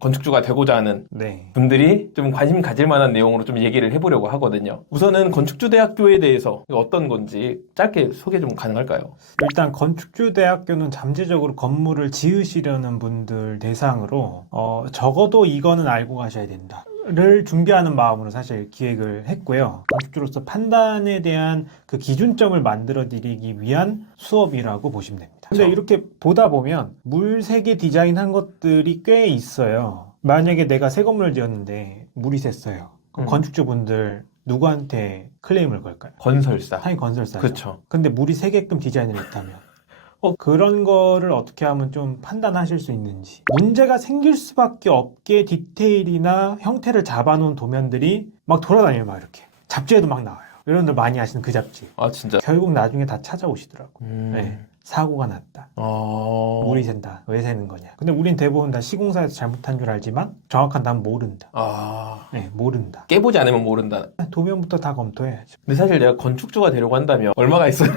건축주가 되고자 하는 네. 분들이 좀 관심 가질 만한 내용으로 좀 얘기를 해보려고 하거든요. 우선은 건축주대학교에 대해서 어떤 건지 짧게 소개 좀 가능할까요? 일단 건축주대학교는 잠재적으로 건물을 지으시려는 분들 대상으로 적어도 이거는 알고 가셔야 된다. 를 준비하는 마음으로 사실 기획을 했고요. 건축주로서 판단에 대한 그 기준점을 만들어 드리기 위한 수업이라고 보시면 됩니다. 근데 그렇죠. 이렇게 보다 보면 물색에 디자인한 것들이 꽤 있어요. 만약에 내가 새 건물을 지었는데 물이 샜어요. 그럼 건축주분들 누구한테 클레임을 걸까요? 건설사. 당연히 건설사죠. 그렇죠. 근데 물이 새게끔 디자인을 했다면 그런 거를 어떻게 하면 좀 판단하실 수 있는지, 문제가 생길 수밖에 없게 디테일이나 형태를 잡아놓은 도면들이 막 돌아다녀요. 막 이렇게 잡지에도 막 나와요. 여러분들 많이 아시는 그 잡지. 아, 진짜. 결국 나중에 다 찾아오시더라고. 네. 사고가 났다. 물이 샌다. 왜 새는 거냐. 근데 우린 대부분 다 시공사에서 잘못한 줄 알지만 정확한 답은 모른다. 네, 모른다. 깨보지 않으면 모른다. 도면부터 다 검토해야죠. 근데 사실 내가 건축주가 되려고 한다면 얼마가 있어요?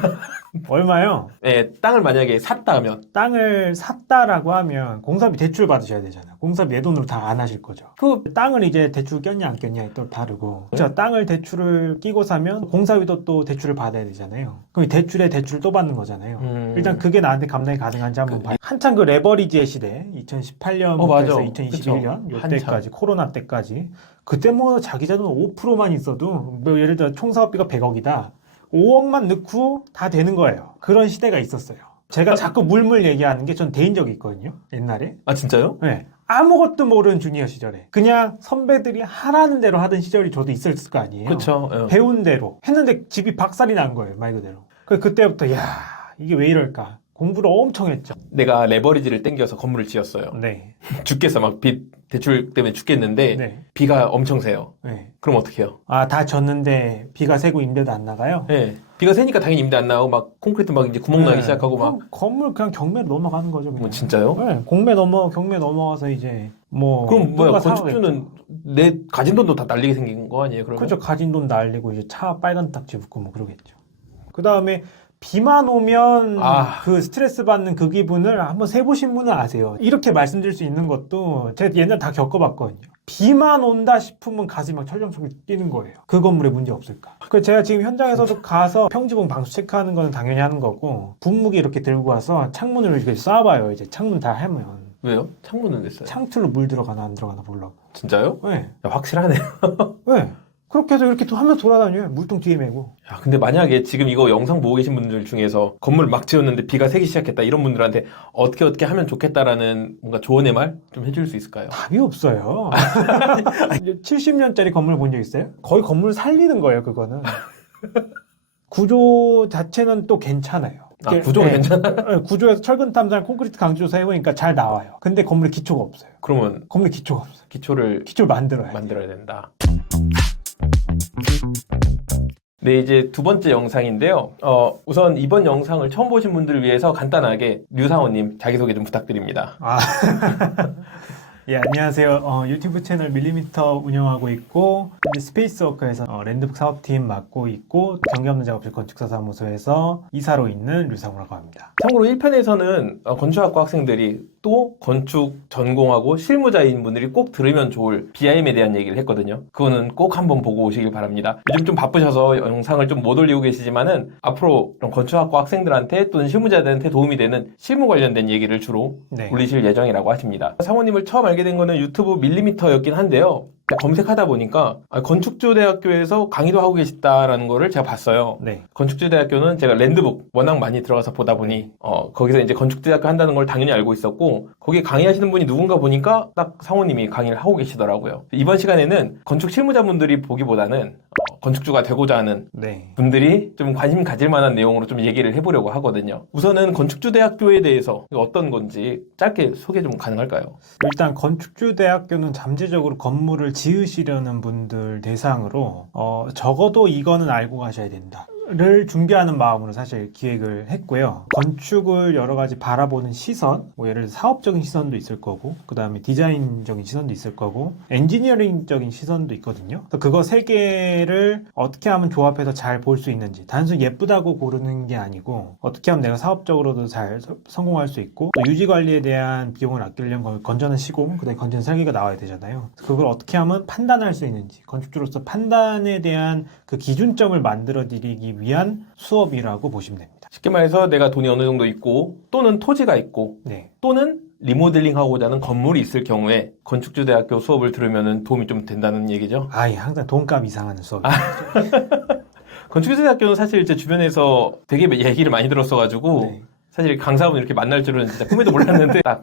얼마요? 네, 땅을 만약에 샀다 하면 땅을 샀다라고 하면 공사비 대출 받으셔야 되잖아요. 공사비 내 돈으로 다 안 하실 거죠. 그 땅을 이제 대출 꼈냐 안 꼈냐에 또 다르고. 자, 땅을 대출을 끼고 사면 공사비도 또 대출을 받아야 되잖아요. 그럼 이 대출에 대출 또 받는 거잖아요. 일단 그게 나한테 감당이 가능한지 한번 봐요. 한창 그 레버리지의 시대, 2018년부터 맞아. 해서 2021년 그쵸. 이때까지, 코로나 때까지. 그때 뭐 자기 자돈 5%만 있어도 뭐 예를 들어 총사업비가 100억이다. 5억만 넣고 다 되는 거예요. 그런 시대가 있었어요. 제가 자꾸 물물 얘기하는 게 전 대인 적이 있거든요. 옛날에. 아, 진짜요? 네. 아무것도 모르는 주니어 시절에 그냥 선배들이 하라는 대로 하던 시절이 저도 있었을 거 아니에요. 그쵸. 예. 배운 대로 했는데 집이 박살이 난 거예요. 말 그대로. 그때부터 야, 이게 왜 이럴까? 공부를 엄청 했죠. 내가 레버리지를 땡겨서 건물을 지었어요. 네. 죽겠어. 막 빚 대출 때문에 죽겠는데 네. 비가 엄청 새요. 네. 그럼 어떻게 해요? 아, 다 졌는데 비가 새고 임대도 안 나가요? 네. 비가 새니까 당연히 임대 안 나오고 막 콘크리트 막 이제 구멍 나기 시작하고 막. 그럼 건물 그냥 경매로 넘어가는 거죠. 그냥. 뭐 진짜요? 네. 경매 넘어가서 이제 뭐. 그럼 뭐야, 누가 건축주는 내 가진 돈도 다 날리게 생긴 거 아니에요, 그러면? 그죠. 가진 돈 날리고 이제 차 빨간 딱지 붙고 뭐 그러겠죠. 그 다음에 비만 오면 그 스트레스 받는 그 기분을 한번 세보신 분은 아세요. 이렇게 말씀드릴 수 있는 것도 제가 옛날에 다 겪어봤거든요. 비만 온다 싶으면 가슴이 막 철렁철렁 뛰는 거예요. 그 건물에 문제 없을까? 그래서 제가 지금 현장에서도 가서 평지봉 방수 체크하는 거는 당연히 하는 거고, 분무기 이렇게 들고 와서 창문을 이렇게 쏴봐요. 이제 창문 다 하면. 왜요? 창문은 냈어요. 창틀로 물 들어가나 안 들어가나 보려고. 진짜요? 네. 야, 확실하네요. 네. 그렇게 해서 이렇게 또 하면 돌아다녀요. 물통 뒤에 메고. 야, 근데 만약에 지금 이거 영상 보고 계신 분들 중에서 건물 막 지었는데 비가 새기 시작했다 이런 분들한테 어떻게 하면 좋겠다라는 뭔가 조언의 말 좀 해줄 수 있을까요? 답이 없어요. 70년짜리 건물 본 적 있어요? 거의 건물 살리는 거예요, 그거는. 구조 자체는 또 괜찮아요. 아, 구조가 괜찮아요? 네, 구조에서 철근 탐사랑 콘크리트 강조사 해보니까 잘 나와요. 근데 건물에 기초가 없어요. 그러면 건물에 기초가 없어요. 기초를 만들어야 돼요. 만들어야 된다. 네, 이제 두 번째 영상인데요. 우선 이번 영상을 처음 보신 분들을 위해서 간단하게 류상호님 자기소개 좀 부탁드립니다. 예, 안녕하세요. 유튜브 채널 밀리미터 운영하고 있고, 스페이스워크에서 랜드북 사업팀 맡고 있고, 경기없는 작업실 건축사사무소에서 이사로 있는 류상호라고 합니다. 참고로 1편에서는 건축학과 학생들이 또 건축 전공하고 실무자인 분들이 꼭 들으면 좋을 BIM에 대한 얘기를 했거든요. 그거는 꼭 한번 보고 오시길 바랍니다. 요즘 좀 바쁘셔서 영상을 좀 못 올리고 계시지만은 앞으로 그런 건축학과 학생들한테 또는 실무자들한테 도움이 되는 실무 관련된 얘기를 주로 올리실 예정이라고 하십니다. 상호님을 처음 알게 된 거는 유튜브 밀리미터였긴 한데요. 검색하다 보니까 건축주대학교에서 강의도 하고 계시다라는 거를 제가 봤어요. 네. 건축주대학교는 제가 랜드북 워낙 많이 들어가서 보다 보니 거기서 이제 건축대학교 한다는 걸 당연히 알고 있었고, 거기 강의하시는 분이 누군가 보니까 딱 상호님이 강의를 하고 계시더라고요. 이번 시간에는 건축 실무자분들이 보기보다는 건축주가 되고자 하는 분들이 좀 관심 가질 만한 내용으로 좀 얘기를 해보려고 하거든요. 우선은 건축주대학교에 대해서 어떤 건지 짧게 소개 좀 가능할까요? 일단 건축주대학교는 잠재적으로 건물을 지으시려는 분들 대상으로 적어도 이거는 알고 가셔야 된다. 를 준비하는 마음으로 사실 기획을 했고요. 건축을 여러 가지 바라보는 시선, 뭐 예를 들어 사업적인 시선도 있을 거고, 그 다음에 디자인적인 시선도 있을 거고, 엔지니어링적인 시선도 있거든요. 그래서 그거 세 개를 어떻게 하면 조합해서 잘 볼 수 있는지, 단순히 예쁘다고 고르는 게 아니고, 어떻게 하면 내가 사업적으로도 잘 성공할 수 있고, 또 유지 관리에 대한 비용을 아끼려면 건전한 시공, 그다음에 건전한 설계가 나와야 되잖아요. 그걸 어떻게 하면 판단할 수 있는지, 건축주로서 판단에 대한 그 기준점을 만들어 드리기 위한 수업이라고 보시면 됩니다. 쉽게 말해서 내가 돈이 어느 정도 있고 또는 토지가 있고 네. 또는 리모델링 하고자 하는 건물이 있을 경우에 건축주대학교 수업을 들으면 도움이 좀 된다는 얘기죠. 아예 항상 돈값 이상하는 수업이죠. 건축주대학교는 사실 제 주변에서 되게 얘기를 많이 들었어가지고 네. 사실 강사분 이렇게 만날 줄은 진짜 꿈에도 몰랐는데 딱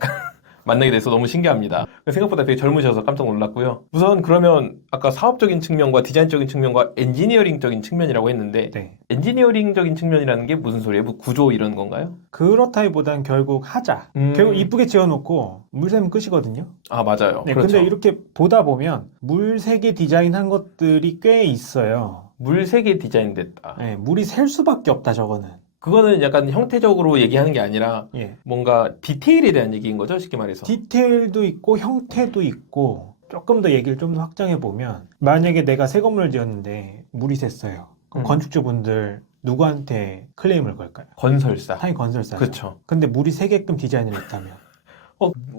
만나게 돼서 너무 신기합니다. 생각보다 되게 젊으셔서 깜짝 놀랐고요. 우선 그러면 아까 사업적인 측면과 디자인적인 측면과 엔지니어링적인 측면이라고 했는데 네. 엔지니어링적인 측면이라는 게 무슨 소리예요? 뭐 구조 이런 건가요? 그렇다기보단 결국 하자. 결국 이쁘게 지어놓고 물 새면 끝이거든요. 아 맞아요. 네, 그렇죠. 근데 이렇게 보다 보면 물 새게 디자인한 것들이 꽤 있어요. 물 세 개 디자인됐다. 네, 물이 셀 수밖에 없다 저거는. 그거는 약간 형태적으로 얘기하는 게 아니라 예. 뭔가 디테일에 대한 얘기인 거죠, 쉽게 말해서. 디테일도 있고 형태도 있고 조금 더 얘기를 좀 더 확장해 보면 만약에 내가 새 건물을 지었는데 물이 샜어요. 그럼 건축주분들 누구한테 클레임을 걸까요? 건설사. 당연히 건설사죠. 그렇죠. 근데 물이 새게끔 디자인을 했다면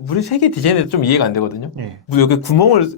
물이 세 개 디자인해도 좀 이해가 안 되거든요. 예. 뭐 여기 구멍을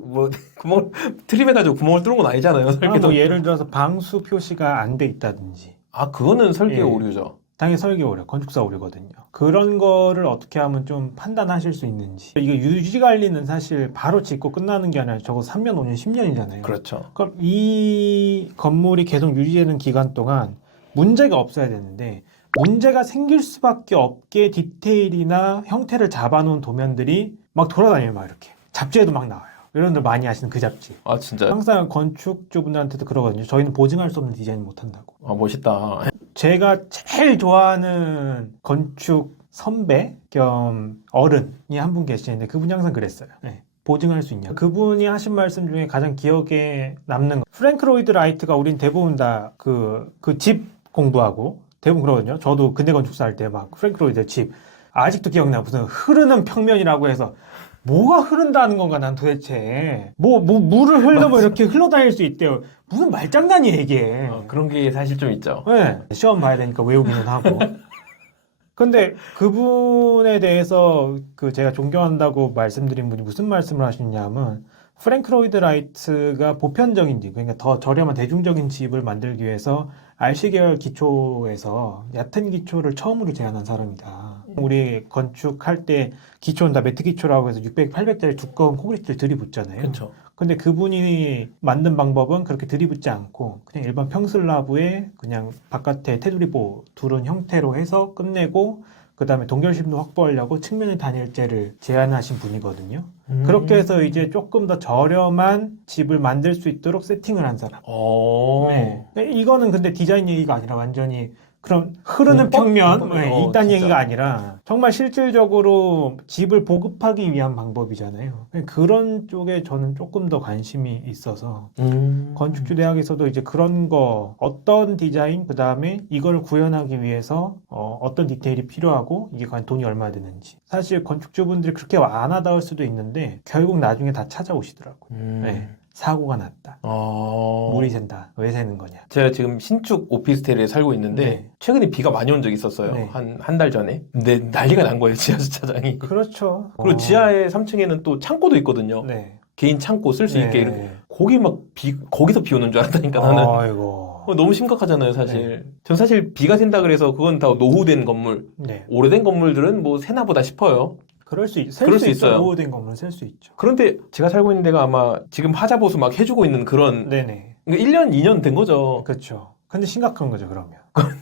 트림해가지고 구멍을 뚫은 건 아니잖아요. 설계도. 뭐 예를 들어서 방수 표시가 안 돼 있다든지 아 그거는 설계 예. 오류죠. 당연히 설계 오류, 건축사 오류거든요. 그런 거를 어떻게 하면 좀 판단하실 수 있는지. 이거 유지 관리는 사실 바로 짓고 끝나는 게 아니라 적어도 3년, 5년, 10년이잖아요. 그렇죠. 그럼 이 건물이 계속 유지되는 기간 동안 문제가 없어야 되는데 문제가 생길 수밖에 없게 디테일이나 형태를 잡아놓은 도면들이 막 돌아다녀요. 막 이렇게. 잡지에도 막 나와요. 여러분들 많이 아시는 그 잡지. 아 진짜요? 항상 건축주분들한테도 그러거든요. 저희는 보증할 수 없는 디자인 못한다고. 아 멋있다. 제가 제일 좋아하는 건축 선배 겸 어른이 한 분 계시는데 그분이 항상 그랬어요. 네. 보증할 수 있냐. 그분이 하신 말씀 중에 가장 기억에 남는 거. 프랭크 로이드 라이트가 우린 대부분 다 그 집 공부하고 대부분 그러거든요. 저도 근대 건축사 할 때 막 프랭크 로이드 집 아직도 기억나. 무슨 흐르는 평면이라고 해서 뭐가 흐른다는 건가 난 도대체. 물을 흘러 이렇게 흘러다닐 수 있대요. 무슨 말장난이야 이게. 그런 게 사실 좀 있죠. 네. 시험 봐야 되니까 외우기는 하고. 근데 그분에 대해서 그 제가 존경한다고 말씀드린 분이 무슨 말씀을 하시냐면 프랭크 로이드 라이트가 보편적인 집, 그러니까 더 저렴한 대중적인 집을 만들기 위해서 RC 계열 기초에서 얕은 기초를 처음으로 제안한 사람이다. 우리 건축할 때 기초는 다 매트 기초라고 해서 600, 800짜리 두꺼운 콘크리트를 들이붓잖아요. 그렇죠. 근데 그분이 만든 방법은 그렇게 들이붓지 않고 그냥 일반 평슬라브에 그냥 바깥에 테두리보 두른 형태로 해서 끝내고 그 다음에 동결심도 확보하려고 측면의 단열재를 제안하신 분이거든요. 그렇게 해서 이제 조금 더 저렴한 집을 만들 수 있도록 세팅을 한 사람. 네. 이거는 근데 디자인 얘기가 아니라 완전히 그런 흐르는 평면 이딴 얘기가 아니라 정말 실질적으로 집을 보급하기 위한 방법이잖아요. 그런 쪽에 저는 조금 더 관심이 있어서 건축주 대학에서도 이제 그런 거 어떤 디자인 그 다음에 이걸 구현하기 위해서 어떤 디테일이 필요하고 이게 과연 돈이 얼마 드는지 사실 건축주분들이 그렇게 안 하다할 수도 있는데 결국 나중에 다 찾아오시더라고요. 네. 사고가 났다. 물이 샌다. 왜 새는 거냐. 제가 지금 신축 오피스텔에 살고 있는데 네. 최근에 비가 많이 온 적이 있었어요. 네. 한 달 전에. 근데 난리가 난 거예요. 지하 주차장이. 그렇죠. 그리고 지하에 3층에는 또 창고도 있거든요. 네. 개인 창고 쓸 수 네. 있게 이렇게. 거기 막 거기서 비 오는 줄 알았다니까 나는. 아이고. 너무 심각하잖아요, 사실. 전 사실 비가 샌다 그래서 그건 다 노후된 건물. 네. 오래된 건물들은 뭐 새나 보다 싶어요. 그럴 수 그럴 수 있죠. 있어요. 노후된 건물은 셀 수 있죠. 그런데 제가 살고 있는 데가 아마 지금 하자보수 막 해주고 있는 그런 네네. 그러니까 1년, 2년 된 거죠. 그렇죠. 근데 심각한 거죠, 그러면.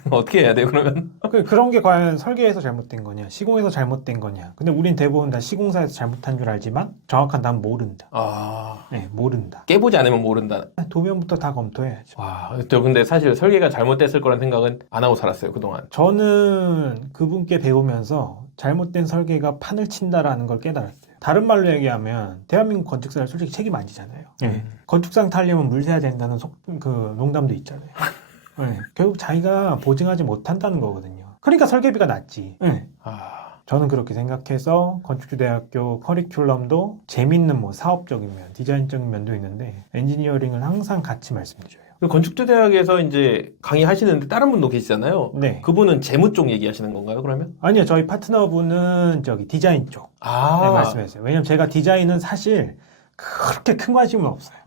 어떻게 해야 돼요, 그러면? 그런 게 과연 설계에서 잘못된 거냐, 시공에서 잘못된 거냐. 근데 우린 대부분 다 시공사에서 잘못한 줄 알지만 정확한 답은 모른다. 아, 모른다. 깨보지 않으면 모른다. 도면부터 다 검토해야죠. 와, 저 근데 사실 설계가 잘못됐을 거란 생각은 안 하고 살았어요, 그동안. 저는 그분께 배우면서 잘못된 설계가 판을 친다라는 걸 깨달았어요. 다른 말로 얘기하면 대한민국 건축사를 솔직히 책임 안 지잖아요. 건축상 타려면 물 새야 된다는 농담도 있잖아요. 네. 결국 자기가 보증하지 못한다는 거거든요. 그러니까 설계비가 낮지. 네. 저는 그렇게 생각해서 건축주대학교 커리큘럼도 재밌는 뭐 사업적인 면, 디자인적인 면도 있는데 엔지니어링을 항상 같이 말씀드려요. 그 건축주대학에서 이제 강의하시는데 다른 분도 계시잖아요. 네. 그분은 재무 쪽 얘기하시는 건가요, 그러면? 아니요, 저희 파트너분은 저기 디자인 쪽 네, 말씀했어요. 왜냐면 제가 디자인은 사실 그렇게 큰 관심은 없어요.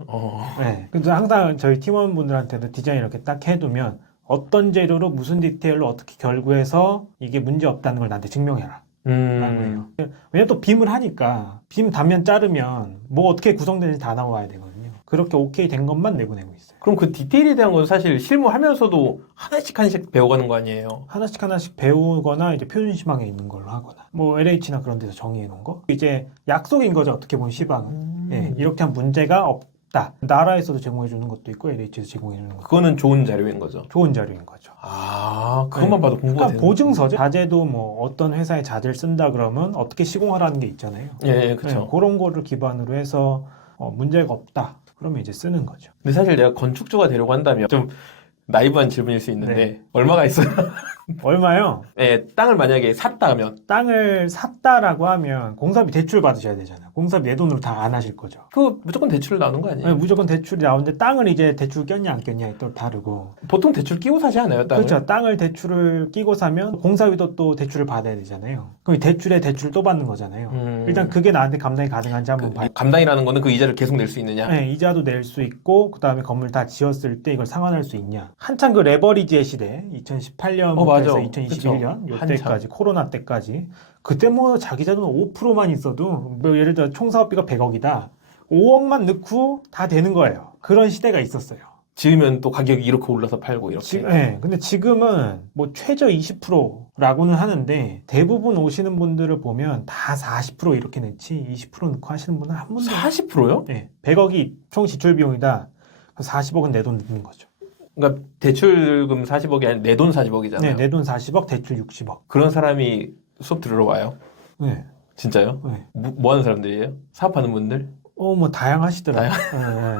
네. 그래서 항상 저희 팀원분들한테도 디자인 이렇게 딱 해두면 어떤 재료로 무슨 디테일로 어떻게 결구해서 이게 문제 없다는 걸 나한테 증명해라. 라고 왜냐면 또 빔을 하니까 빔 단면 자르면 뭐 어떻게 구성되는지 다 나와야 되거든요. 그렇게 오케이 된 것만 내보내고 있어요. 그럼 그 디테일에 대한 건 사실 실무하면서도 하나씩 배워가는 거 아니에요? 하나씩 배우거나 이제 표준시방에 있는 걸로 하거나 뭐 LH나 그런 데서 정의해 놓은 거 이제 약속인 거죠. 어떻게 보면 시방은 예, 이렇게 한 문제가 없다. 나라에서도 제공해 주는 것도 있고 LH에서 제공해 주는 것도 그거는 좋은 자료인 거죠. 좋은 자료인 거죠. 그것만 봐도 공부가 그러니까 되는 보증서죠. 자재도 뭐 어떤 회사에 자재를 쓴다 그러면 어떻게 시공하라는 게 있잖아요. 예, 그렇죠. 그런 거를 기반으로 해서 문제가 없다. 그러면 이제 쓰는 거죠. 근데 사실 내가 건축주가 되려고 한다면 좀 나이브한 질문일 수 있는데 네. 얼마가 있어요? 얼마요? 네, 땅을 만약에 샀다 하면 땅을 샀다라고 하면 공사비 대출 받으셔야 되잖아요. 공사비 내 돈으로 다 안 하실 거죠. 그거 무조건 대출 나오는 거 아니에요? 네, 무조건 대출이 나오는데 땅을 이제 대출 꼈냐 안 꼈냐에 또 다르고. 보통 대출 끼고 사지 않아요, 땅을? 그렇죠. 땅을 대출을 끼고 사면 공사비도 또 대출을 받아야 되잖아요. 그럼 대출에 대출을 또 받는 거잖아요. 일단 그게 나한테 감당이 가능한지 한번 봐요. 감당이라는 거는 그 이자를 계속 낼 수 있느냐? 네, 이자도 낼 수 있고 그다음에 건물 다 지었을 때 이걸 상환할 수 있냐. 한창 그 레버리지의 시대 2018년부터 맞아. 해서 2021년 요때까지 코로나 때까지 그때 뭐 자기 자본 5%만 있어도 뭐 예를 들어 총 사업비가 100억이다. 5억만 넣고 다 되는 거예요. 그런 시대가 있었어요. 지으면 또 가격이 이렇게 올라서 팔고 이렇게. 네, 근데 지금은 뭐 최저 20%라고는 하는데 대부분 오시는 분들을 보면 다 40% 이렇게 넣지 20% 넣고 하시는 분은 한 분도 40%요? 네, 100억이 총 지출 비용이다. 40억은 내 돈 넣는 거죠. 그러니까 대출금 40억이 아니라 내 돈 40억이잖아요. 네, 내 돈 40억, 대출 60억. 그런 사람이 수업 들으러 와요? 네. 진짜요? 네. 뭐 하는 사람들이에요? 사업하는 분들? 뭐 다양하시더라고요. 네.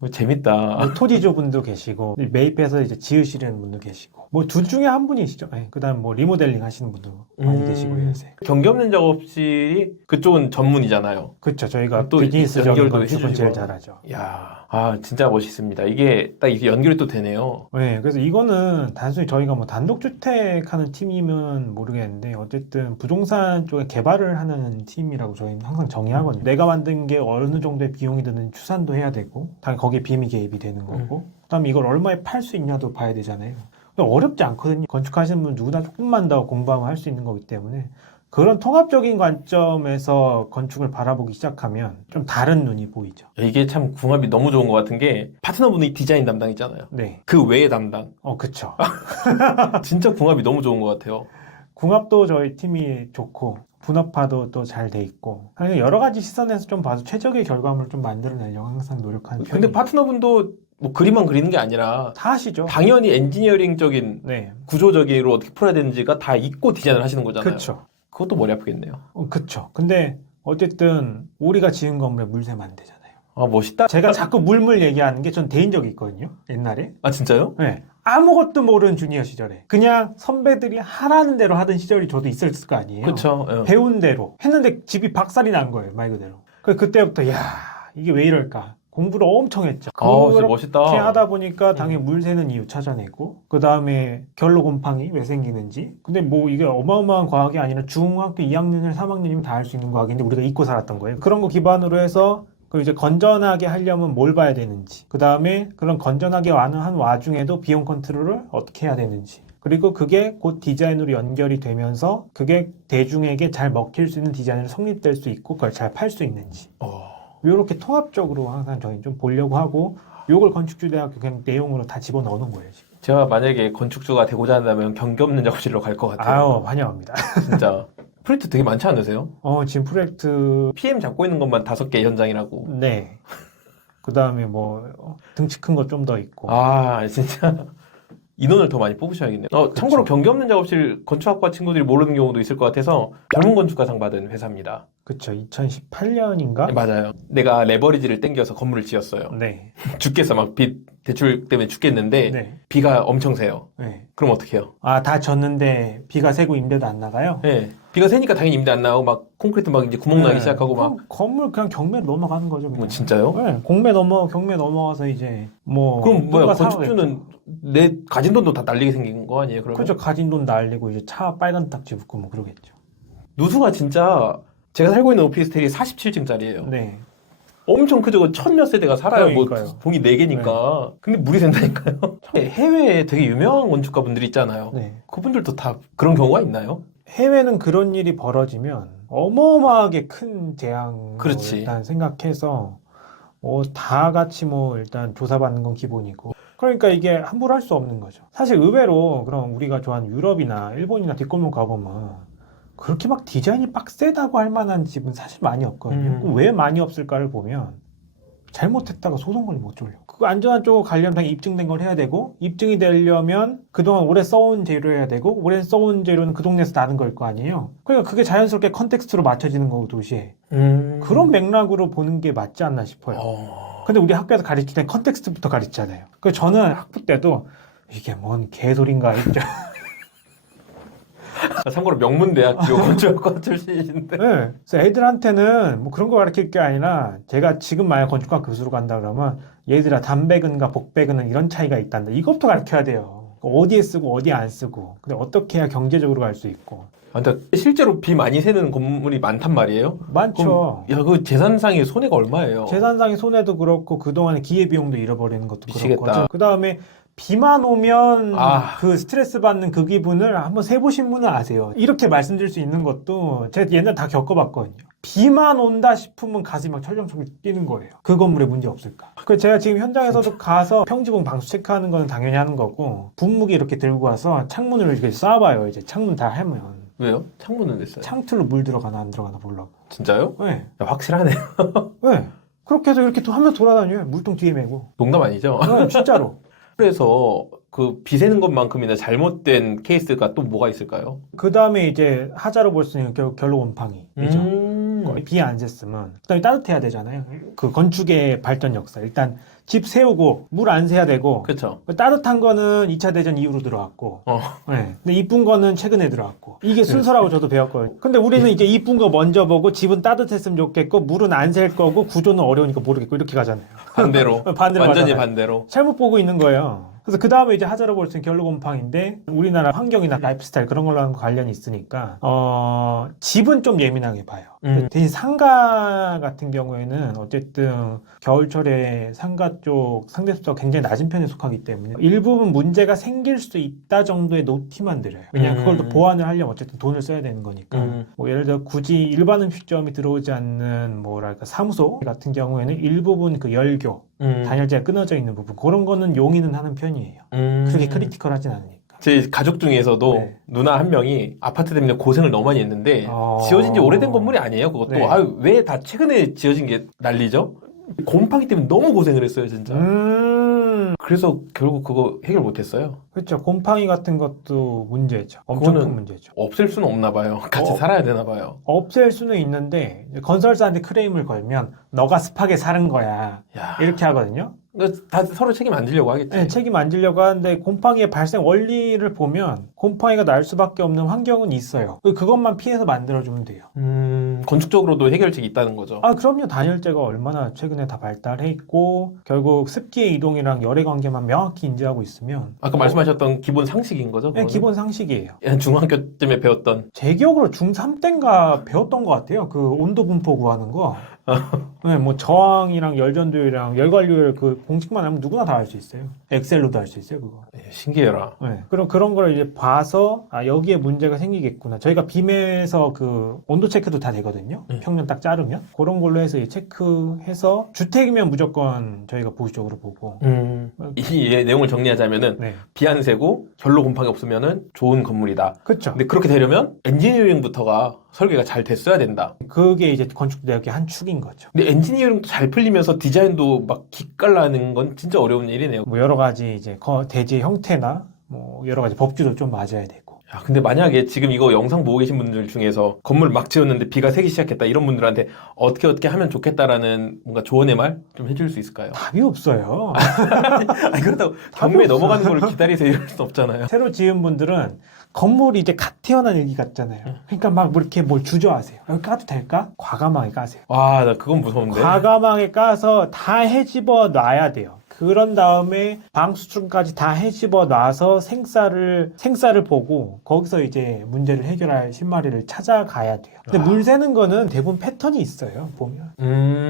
뭐 재밌다. 뭐 토지조분도 계시고 매입해서 이제 지으시려는 분도 계시고 뭐 둘 중에 한 분이시죠. 네. 그다음 뭐 리모델링 하시는 분도 많이 계시고요. 요새. 경기 없는 작업실이 그쪽은 전문이잖아요. 그렇죠. 저희가 또 비즈니스적인 연결도 건축은 해주시고. 제일 잘하죠. 야, 진짜 멋있습니다. 이게 딱 이게 연결이 또 되네요. 네, 그래서 이거는 단순히 저희가 뭐 단독주택 하는 팀이면 모르겠는데 어쨌든 부동산 쪽에 개발을 하는 팀이라고 저희는 항상 정의하거든요. 내가 만든 게 어느 정도의 비용이 드는 추산도 해야 되고 당연히 거기에 비미 개입이 되는 거고 그다음에 이걸 얼마에 팔 수 있냐도 봐야 되잖아요. 어렵지 않거든요. 건축하시는 분 누구나 조금만 더 공부하면 할 수 있는 거기 때문에 그런 통합적인 관점에서 건축을 바라보기 시작하면 좀 다른 눈이 보이죠. 이게 참 궁합이 너무 좋은 것 같은 게 파트너분이 디자인 담당이잖아요. 네. 그 외의 담당. 그쵸. 진짜 궁합이 너무 좋은 것 같아요. 궁합도 저희 팀이 좋고 분업화도 또 잘 돼 있고 여러 가지 시선에서 좀 봐서 최적의 결과물을 좀 만들어내려고 항상 노력하는 편이에요. 근데 파트너분도 뭐 그림만 그리는 게 아니라 다 하시죠. 당연히 엔지니어링적인 네, 구조적으로 어떻게 풀어야 되는지가 다 있고 디자인을 하시는 거잖아요. 그렇죠. 그것도 머리 아프겠네요. 그렇죠. 근데 어쨌든 우리가 지은 건물에 물 새면 안 되잖아요. 멋있다. 제가 자꾸 물물 얘기하는 게 전 대인 적이 있거든요. 옛날에. 진짜요? 네. 아무것도 모르는 주니어 시절에 그냥 선배들이 하라는 대로 하던 시절이 저도 있었을 거 아니에요. 그렇죠. 배운 대로 했는데 집이 박살이 난 거예요. 말 그대로. 그때부터 야 이게 왜 이럴까. 공부를 엄청 했죠. 진짜 멋있다. 그렇게 하다 보니까 당연히 물 새는 이유 찾아내고 그 다음에 결로 곰팡이 왜 생기는지. 근데 뭐 이게 어마어마한 과학이 아니라 중학교 2학년이나 3학년이면 다 할 수 있는 과학인데 우리가 잊고 살았던 거예요. 그런 거 기반으로 해서 그 이제 건전하게 하려면 뭘 봐야 되는지. 그 다음에 그런 건전하게 한 와중에도 비용 컨트롤을 어떻게 해야 되는지. 그리고 그게 곧 디자인으로 연결이 되면서 그게 대중에게 잘 먹힐 수 있는 디자인으로 성립될 수 있고 그걸 잘 팔 수 있는지. 이렇게 통합적으로 항상 저희 좀 보려고 하고 요걸 건축주대학교 그냥 내용으로 다 집어넣는 거예요. 지금. 제가 만약에 건축주가 되고자 한다면 경기 없는 작업실로 갈 것 같아요. 환영합니다. 진짜. 프로젝트 되게 많지 않으세요? 지금 프로젝트 PM 잡고 있는 것만 5개 현장이라고. 네. 그 다음에 뭐 등치 큰 거 좀 더 있고. 진짜. 인원을 더 많이 뽑으셔야겠네요. 참고로 경기 없는 작업실 건축학과 친구들이 모르는 경우도 있을 것 같아서 젊은 건축가상 받은 회사입니다. 그쵸. 2018년인가? 맞아요. 내가 레버리지를 땡겨서 건물을 지었어요. 네. 죽겠어. 막 빚 대출 때문에 죽겠는데 네. 비가 엄청 새요. 네. 그럼 어떻게 해요? 아, 다 졌는데 비가 새고 임대도 안 나가요? 네. 비가 새니까 당연히 임대 안 나오고 막 콘크리트 막 이제 구멍 나기 시작하고 막. 그럼 건물 그냥 경매로 넘어가는 거죠. 그냥. 뭐 진짜요? 네. 경매 넘어가서 이제 뭐. 그럼 뭐야, 누가 건축주는 내 가진 돈도 다 날리게 생긴 거 아니에요, 그러면? 그죠. 가진 돈 날리고 이제 차 빨간 딱지 붙고 뭐 그러겠죠. 누수가 진짜 제가 살고 있는 오피스텔이 47층짜리예요. 네. 엄청 크죠. 천몇 세대가 살아요. 그러니까요. 뭐 동이 4개니까. 근데 물이 샌다니까요. 해외에 되게 유명한 건축가분들이 있잖아요. 네. 그분들도 다 그런 경우가 있나요? 해외는 그런 일이 벌어지면 어마어마하게 큰 재앙을 그렇지. 일단 생각해서 다 같이 뭐 일단 조사받는 건 기본이고 그러니까 이게 함부로 할 수 없는 거죠. 사실 의외로 그럼 우리가 좋아하는 유럽이나 일본이나 뒷골목 가보면 그렇게 막 디자인이 빡세다고 할 만한 집은 사실 많이 없거든요. 그럼 왜 많이 없을까를 보면 잘못했다가 소송 걸리면 어쩌려. 그 안전한 쪽으로 가려면 당연히 입증된 걸 해야 되고 입증이 되려면 그동안 오래 써온 재료 해야 되고 오래 써온 재료는 그 동네에서 나는 걸 거 아니에요. 그러니까 그게 자연스럽게 컨텍스트로 맞춰지는 거고 도시에. 그런 맥락으로 보는 게 맞지 않나 싶어요. 근데 우리 학교에서 가르칠 때 컨텍스트부터 가르치잖아요. 그래서 저는 학부 때도 이게 뭔 개소린가 했죠. 참고로 명문대학교 건축학과 출신인데. 네. 그래서 애들한테는 뭐 그런 거 가르칠 게 아니라 제가 지금 만약 건축학 교수로 간다 그러면 얘들아 담배근과 복배근은 이런 차이가 있단다. 이것부터 가르쳐야 돼요. 어디에 쓰고 어디에 안 쓰고. 근데 어떻게 해야 경제적으로 갈 수 있고. 근데 실제로 비 많이 새는 건물이 많단 말이에요? 많죠. 야, 그 재산상의 손해가 얼마예요? 재산상의 손해도 그렇고 그동안의 기회비용도 잃어버리는 것도 미치겠다. 그렇고. 그 다음에 비만 오면 아. 그 스트레스 받는 그 기분을 한번 세보신 분은 아세요. 이렇게 말씀드릴 수 있는 것도 제가 옛날에 다 겪어봤거든요. 비만 온다 싶으면 가슴이 막 철렁철렁 뛰는 거예요. 그 건물에 문제 없을까? 그래서 제가 지금 현장에서도 가서 평지봉 방수 체크하는 거는 당연히 하는 거고 분무기 이렇게 들고 와서 창문을 이렇게 쏴봐요. 이제 창문 다 하면. 왜요? 창문은 냈어요. 창틀로 물 들어가나 안 들어가나 보려고. 진짜요? 네. 야, 확실하네요. 네. 그렇게 해서 이렇게 또 하면 돌아다녀요. 물통 뒤에 메고. 농담 아니죠? 네, 진짜로. 그래서 그 비 새는 것만큼이나 잘못된 케이스가 또 뭐가 있을까요? 그 다음에 이제 하자로 볼 수 있는 결로 곰팡이죠. 비 안 샜으면 그다음에 따뜻해야 되잖아요. 그 건축의 발전 역사. 일단 집 세우고 물 안 새야 되고 그렇죠. 따뜻한 거는 2차 대전 이후로 들어왔고 네. 근데 이쁜 거는 최근에 들어왔고 이게 순서라고 저도 배웠거든요. 근데 우리는 이제 이쁜 거 먼저 보고 집은 따뜻했으면 좋겠고 물은 안 셀 거고 구조는 어려우니까 모르겠고 이렇게 가잖아요. 반대로. 반대로 완전히 가잖아요. 반대로. 잘못 보고 있는 거예요. 그래서 그 다음에 이제 하자로 볼 수 있는 결로곰팡인데 우리나라 환경이나 라이프스타일 그런 걸로 관련이 있으니까 집은 좀 예민하게 봐요. 대신 상가 같은 경우에는 어쨌든 겨울철에 상가 쪽 상대수가 굉장히 낮은 편에 속하기 때문에 일부분 문제가 생길 수 있다 정도의 노티만 드려요. 왜냐하면 그걸 또 보완을 하려면 어쨌든 돈을 써야 되는 거니까. 뭐 예를 들어 굳이 일반 음식점이 들어오지 않는 뭐랄까 사무소 같은 경우에는 일부분 그 열교 단열재가 끊어져 있는 부분 그런 거는 용인은 하는 편이에요. 그렇게 크리티컬하진 않으니까. 제 가족 중에서도 네. 누나 한 명이 아파트 때문에 고생을 너무 많이 했는데 지어진 지 오래된 건물이 아니에요. 그것도. 네. 왜 다 최근에 지어진 게 난리죠? 곰팡이 때문에 너무 고생을 했어요, 진짜. 그래서 결국 그거 해결 못했어요. 그렇죠. 곰팡이 같은 것도 문제죠. 엄청 큰 문제죠. 없앨 수는 없나 봐요. 같이 살아야 되나 봐요. 없앨 수는 있는데 건설사한테 크레임을 걸면 너가 습하게 사는 거야. 야. 이렇게 하거든요. 다 서로 책임 안 지려고 하겠지. 네, 책임 안 지려고 하는데 곰팡이의 발생 원리를 보면 곰팡이가 날 수밖에 없는 환경은 있어요. 그것만 피해서 만들어주면 돼요. 건축적으로도 해결책이 있다는 거죠. 아, 그럼요. 단열재가 얼마나 최근에 다 발달해 있고 결국 습기의 이동이랑 열의 관계만 명확히 인지하고 있으면 아까 말씀하셨던 기본 상식인 거죠? 네, 기본 상식이에요. 중학교쯤에 배웠던. 제 기억으로 중3 때인가 배웠던 것 같아요. 그 온도 분포 구하는 거. 네, 뭐 저항이랑 열전도율이랑 열관료율 그 공식만 하면 누구나 다 알 수 있어요. 엑셀로도 할 수 있어요, 그거. 신기해라. 네. 그런 걸 이제 봐서 여기에 문제가 생기겠구나. 저희가 빔에서 그 온도 체크도 다 되거든요. 평면 딱 자르면 그런 걸로 해서 체크해서 주택이면 무조건 저희가 보수적으로 보고. 이 내용을 정리하자면은 네. 비 안 새고 결로 곰팡이 없으면은 좋은 건물이다. 그렇죠. 근데 그렇게 되려면 엔지니어링부터가 설계가 잘 됐어야 된다. 그게 이제 건축대학의 한 축인 거죠. 근데 엔지니어링도 잘 풀리면서 디자인도 막 기깔나는 건 진짜 어려운 일이네요. 뭐 여러 가지 이제 대지의 형태나 뭐 여러 가지 법규도 좀 맞아야 되고. 야, 근데 만약에 지금 이거 영상 보고 계신 분들 중에서 건물 막 지었는데 비가 새기 시작했다 이런 분들한테 어떻게 하면 좋겠다라는 뭔가 조언의 말 좀 해줄 수 있을까요? 답이 없어요. 아니, 그렇다고 경매에 넘어가는 거를 기다리세요 이럴 순 없잖아요. 새로 지은 분들은 건물이 이제 갓 태어난 일기 같잖아요. 그러니까 막 뭐 이렇게 뭘 주저하세요. 여기 까도 될까? 과감하게 까세요. 와, 나 그건 무서운데. 과감하게 까서 다 헤집어 놔야 돼요. 그런 다음에 방수층까지 다 헤집어 놔서 생쌀을 보고 거기서 이제 문제를 해결할 실마리를 찾아가야 돼요. 근데 물 새는 거는 대부분 패턴이 있어요. 보면.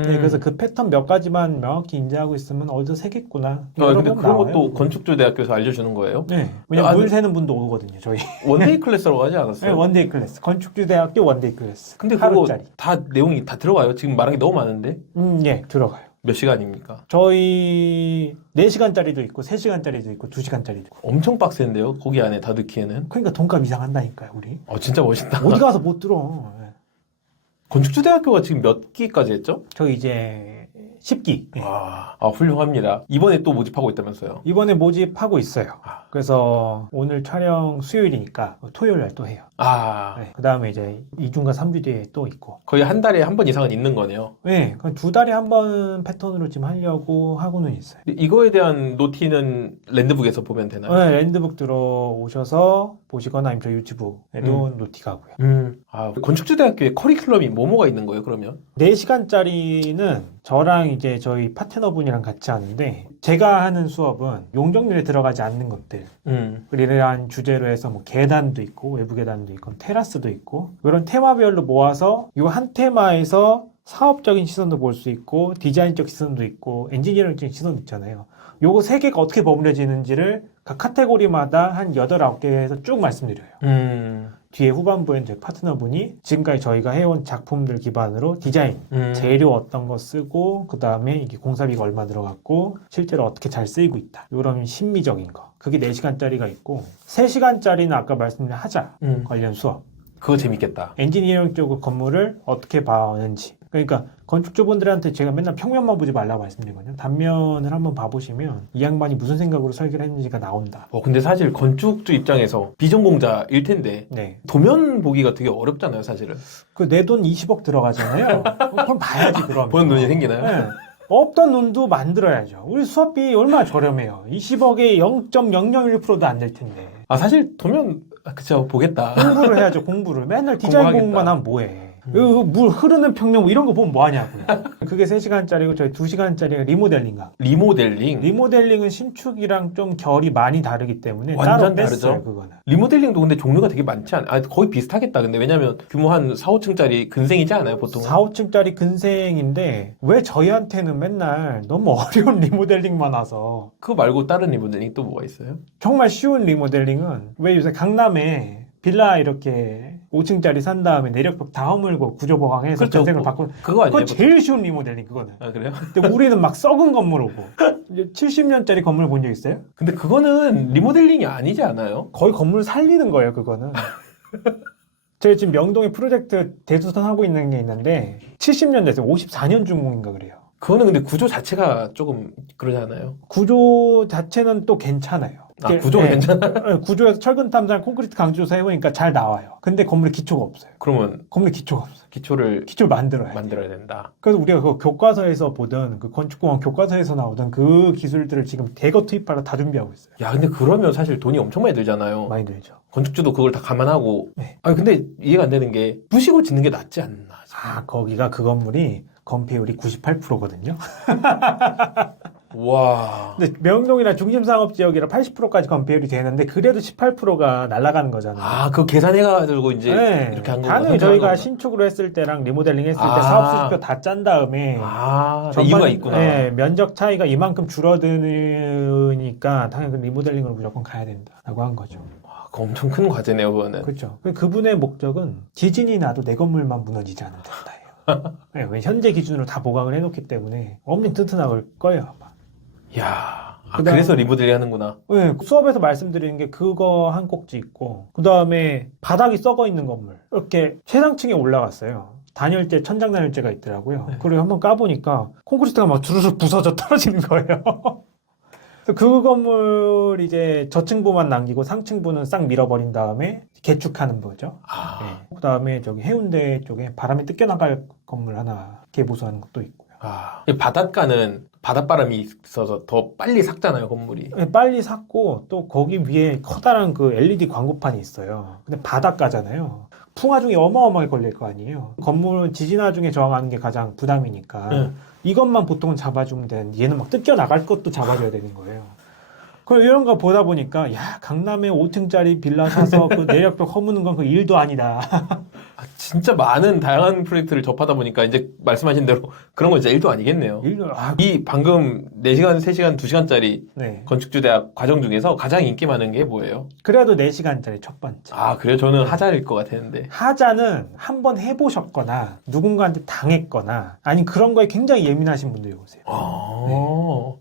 네, 그래서 그 패턴 몇 가지만 명확히 인지하고 있으면 어디서 새겠구나. 근데 그런 나와요. 것도 건축주대학교에서 알려주는 거예요? 네. 왜냐면 물 네. 새는 분도 오거든요, 저희. 원데이 클래스라고 하지 네, 않았어요? 원데이 클래스. 건축주대학교 원데이 클래스. 근데 그거 하루짜리. 다 내용이 다 들어가요? 지금 말한 게 너무 많은데? 예, 들어가요. 몇 시간입니까? 저희 4시간짜리도 있고 3시간짜리도 있고 2시간짜리도 있고. 엄청 빡센데요? 거기 안에 다 넣기에는? 그러니까 돈값 이상 한다니까요, 우리. 진짜 멋있다. 어디 가서 못 들어. 예. 건축주대학교가 지금 몇 기까지 했죠? 저 이제 10기. 예. 와, 훌륭합니다. 이번에 또 모집하고 있다면서요? 이번에 모집하고 있어요. 아. 그래서 오늘 촬영 수요일이니까 토요일 날 또 해요. 네. 그 다음에 이제 2주인가 3주 뒤에 또 있고. 거의 한 달에 한 번 이상은 있는 거네요. 네, 2달에 한 번 패턴으로 지금 하려고 하고는 있어요. 근데 이거에 대한 노티는 랜드북에서 보면 되나요? 네, 랜드북 들어오셔서 보시거나 아니면 저 유튜브에도 노티 가고요. 건축주대학교에 커리큘럼이 뭐가 있는 거예요, 그러면? 4시간짜리는 저랑 이제 저희 파트너분이랑 같이 하는데 제가 하는 수업은 용적률에 들어가지 않는 것들 이러한 주제로 해서 뭐 계단도 있고 외부 계단도 있고 테라스도 있고 그런 테마별로 모아서 이 한 테마에서 사업적인 시선도 볼 수 있고 디자인적 시선도 있고 엔지니어링적인 시선도 있잖아요. 요거 3개가 어떻게 버무려지는지를 각 카테고리마다 한 8, 9개에서 쭉 말씀드려요. 뒤에 후반부엔 제 파트너분이 지금까지 저희가 해온 작품들 기반으로 디자인, 재료 어떤 거 쓰고 그 다음에 이게 공사비가 얼마 들어갔고 실제로 어떻게 잘 쓰이고 있다. 이런 심미적인 거. 그게 4시간짜리가 있고 3시간짜리는 아까 말씀드린 하자 관련 수업. 그거 재밌겠다. 엔지니어링 쪽 건물을 어떻게 봐는지. 그러니까 건축주분들한테 제가 맨날 평면만 보지 말라고 말씀드리거든요. 단면을 한번 봐보시면 이 양반이 무슨 생각으로 설계를 했는지가 나온다. 근데 사실 건축주 입장에서 비전공자일 텐데 네. 도면 보기가 되게 어렵잖아요, 사실은. 그 내 돈 20억 들어가잖아요. 그럼 봐야지 그러면. 보는 눈이 생기나요? 네. 없던 눈도 만들어야죠. 우리 수업비 얼마나 저렴해요. 20억에 0.001%도 안 될 텐데. 사실 도면 그쵸, 보겠다. 공부를 해야죠, 공부를. 맨날 디자인 공부하겠다. 공부만 하면 뭐해. 물 흐르는 평면 뭐 이런 거 보면 뭐 하냐고요. 그게 3시간짜리고 저희 2시간짜리가 리모델링가. 리모델링. 리모델링은 신축이랑 좀 결이 많이 다르기 때문에 완전 따로 뺐어요, 다르죠? 그거는. 리모델링도 근데 종류가 되게 많지 않아요? 거의 비슷하겠다. 근데 왜냐면 규모 한 4, 5층짜리 근생이지 않아요, 보통은? 4, 5층짜리 근생인데 왜 저희한테는 맨날 너무 어려운 리모델링만 와서. 그거 말고 다른 리모델링 또 뭐가 있어요? 정말 쉬운 리모델링은 왜 요새 강남에 빌라 이렇게 5층짜리 산 다음에 내력벽 다 허물고 구조 보강해서 그렇죠. 전생을 바꾸는 그거 아니에요? 그거 제일 쉬운 리모델링 그거는. 그래요? 근데 우리는 막 썩은 건물 오고 70년짜리 건물 본 적 있어요? 근데 그거는 리모델링이 아니지 않아요? 거의 건물 살리는 거예요 그거는. 제가 지금 명동에 프로젝트 대두선 하고 있는 게 있는데 70년 됐어요. 54년 준공인가 그래요. 그거는 근데 구조 자체가 조금 그러잖아요. 구조 자체는 또 괜찮아요. 구조가 괜찮아? 네, 구조에서 철근 탐사, 콘크리트 강조사 해보니까 잘 나와요. 근데 건물에 기초가 없어요. 그러면 건물에 기초가 없어요. 기초를 만들어야 돼요. 만들어야 된다. 그래서 우리가 그 교과서에서 보던 그 건축공학 교과서에서 나오던 그 기술들을 지금 대거 투입하러 다 준비하고 있어요. 야, 근데 그러면 사실 돈이 엄청 많이 들잖아요. 많이 들죠. 건축주도 그걸 다 감안하고. 네. 근데 이해가 안 되는 게 부시고 짓는 게 낫지 않나. 거기가 그 건물이 건폐율이 98%거든요. 와. 근데 명동이나 중심상업지역이라 80%까지 건폐율이 되는데 그래도 18%가 날아가는 거잖아요. 그거 계산해가지고 이제 네. 이렇게 한 거구나. 당연히 저희가 신축으로 했을 때랑 리모델링 했을 때 사업 수수표 다 짠 다음에 이유가 있구나. 네, 면적 차이가 이만큼 줄어드니까 당연히 리모델링으로 무조건 가야 된다라고 한 거죠. 그거 엄청 큰 과제네요, 그거는. 그렇죠. 그분의 목적은 지진이 나도 내 건물만 무너지지 않으면 된다. 네, 왜 현재 기준으로 다 보강을 해놓기 때문에 엄청 튼튼할 거예요 아마. 야, 그다음- 그래서 리모델링 하는구나. 네, 수업에서 말씀드리는 게 그거 한 꼭지 있고 그 다음에 바닥이 썩어 있는 건물 이렇게 최상층에 올라갔어요. 단열재, 천장 단열재가 있더라고요. 네. 그리고 한번 까보니까 콘크리트가 막 주르륵 부서져 떨어지는 거예요. 그 건물 이제 저층부만 남기고 상층부는 싹 밀어버린 다음에 개축하는 거죠. 그 다음에 저기 해운대 쪽에 바람이 뜯겨나갈 건물 하나 개보수하는 것도 있고요. 이 바닷가는 바닷바람이 있어서 더 빨리 삭잖아요, 건물이. 빨리 샀고 또 거기 위에 커다란 그 LED 광고판이 있어요. 근데 바닷가잖아요. 풍화중에 어마어마하게 걸릴 거 아니에요. 건물은 지진화중에 저항하는 게 가장 부담이니까 이것만 보통은 잡아주면 되는데 얘는 막 뜯겨나갈 것도 잡아줘야 되는 거예요. 그럼 이런 거 보다 보니까 야 강남에 5층짜리 빌라 사서 그 내력벽 허무는 건 그 일도 아니다. 진짜 많은 다양한 프로젝트를 접하다 보니까 이제 말씀하신 대로 그런 건 진짜 일도 아니겠네요. 이 방금 4시간, 3시간, 2시간짜리 네. 건축주대학 과정 중에서 가장 인기 많은 게 뭐예요? 그래도 4시간짜리 첫 번째. 그래요? 저는 하자일 것 같았는데. 하자는 한번 해보셨거나 누군가한테 당했거나 아니 그런 거에 굉장히 예민하신 분들이 오세요.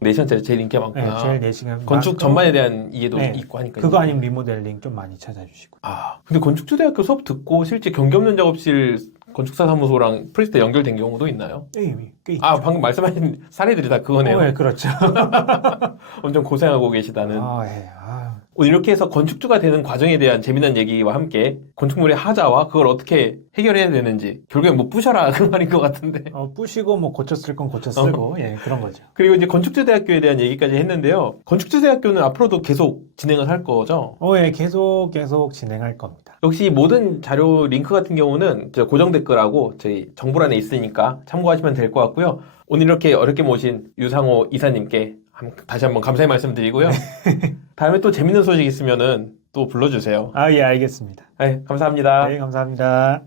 4시간짜리 제일 인기가 많구나. 제일 4시간. 건축 전반에 대한 이해도 네. 있고 하니까. 그거 아니면 리모델링 좀 많이 찾아주시고. 근데 건축주대학교 수업 듣고 실제 경기 없는 작업실 건축사 사무소랑 프로젝트 연결된 경우도 있나요? 꽤 있죠. 방금 말씀하신 사례들이 다 그거네요. 네, 그렇죠. 엄청 고생하고 계시다는. 네. 오늘 이렇게 해서 건축주가 되는 과정에 대한 재미난 얘기와 함께 건축물의 하자와 그걸 어떻게 해결해야 되는지 결국엔 뭐 부셔라 그 말인 것 같은데 부시고 뭐 고쳐 쓸 건 고쳐 쓰고 그런 거죠. 그리고 이제 건축주대학교에 대한 얘기까지 했는데요. 건축주대학교는 앞으로도 계속 진행을 할 거죠? 계속 진행할 겁니다. 역시 모든 자료 링크 같은 경우는 저 고정 댓글하고 저희 정보란에 있으니까 참고하시면 될 것 같고요. 오늘 이렇게 어렵게 모신 유상호 이사님께 다시 한번 감사의 말씀 드리고요. 다음에 또 재밌는 소식 있으면은 또 불러주세요. 예, 알겠습니다. 네, 감사합니다. 네, 감사합니다.